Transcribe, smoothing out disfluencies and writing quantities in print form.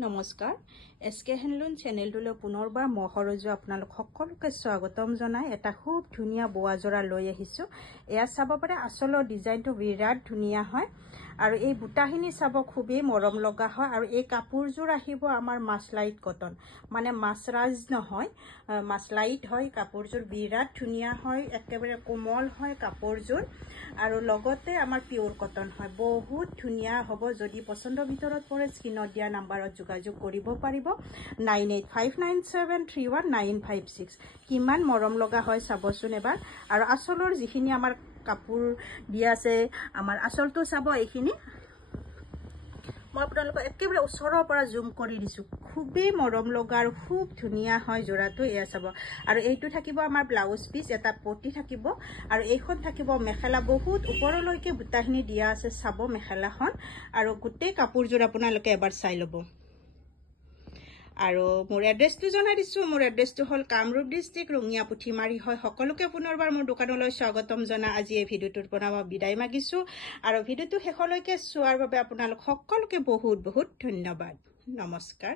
নমস্কাৰ SK handloom চেনেলটোলৈ পুনৰবাৰ মহৰজু আপোনালোক সকলোকে স্বাগতম জনাই এটা খুব ধুনীয়া বোৱা জৰা লৈ আহিছো এয়া চাব পাৰে আসলৰ ডিজাইনটো বিৰাট ধুনীয়া হয় আৰু এই বুটাখিনি চাব খুবেই মৰম লগা হয় আৰু এই কাপোৰজোৰ আহিব আমাৰ মাছলাইট কটন মানে মাছৰাজ নহয় মাছলাইট হয় কাপোৰজোৰ বিৰাট ধুনীয়া হয় একেবাৰে কোমল হয় কাপোৰজোৰ আৰু লগতে আমাৰ পিওৰ কটন হয় বহুত ধুনীয়া হ'ব যদি পছন্দৰ ভিতৰত পৰে স্ক্ৰিনত দিয়া নম্বৰত যোগাযোগ কৰিব পাৰিব 9859731956 কিমান মৰম লগা হয় চাবচোন এবাৰ আৰু আসলৰ যিখিনি আমাৰ কাপোৰ দিয়া আছে আমাৰ আসলটো চাব এইখিনি মই আপোনালোকক একেবাৰে ওচৰৰ পৰা জুম কৰি দিছো খুবেই মৰম লগা আৰু খুব ধুনীয়া হয় জোৰাটো এয়া চাব আৰু এইটো থাকিব আমাৰ ব্লাউজ পিস এটা পটি থাকিব আৰু এইখন থাকিব মেখেলা বহুত ওপৰলৈকে বুটাখিনি দিয়া আছে চাব মেখেলাখন আৰু গোটেই কাপোৰজোৰ আপোনালোকে এবাৰ চাই ল'ব আৰু মোৰ এড্ৰেছটো জনাই দিছো মোৰ এড্ৰেছটো হল কামৰূপ ডিস্ট্ৰিক্ট ৰঙিয়া পুঠিমাৰী হয় সকলোকে পুনৰবাৰ মোৰ দোকানলৈ স্বাগতম জনাই আজি এই ভিডিওটোৰ পৰা মই বিদায় মাগিছো আৰু ভিডিওটো শেষলৈকে চোৱাৰ বাবে আপোনালোক সকলোকে বহুত বহুত ধন্যবাদ নমস্কাৰ।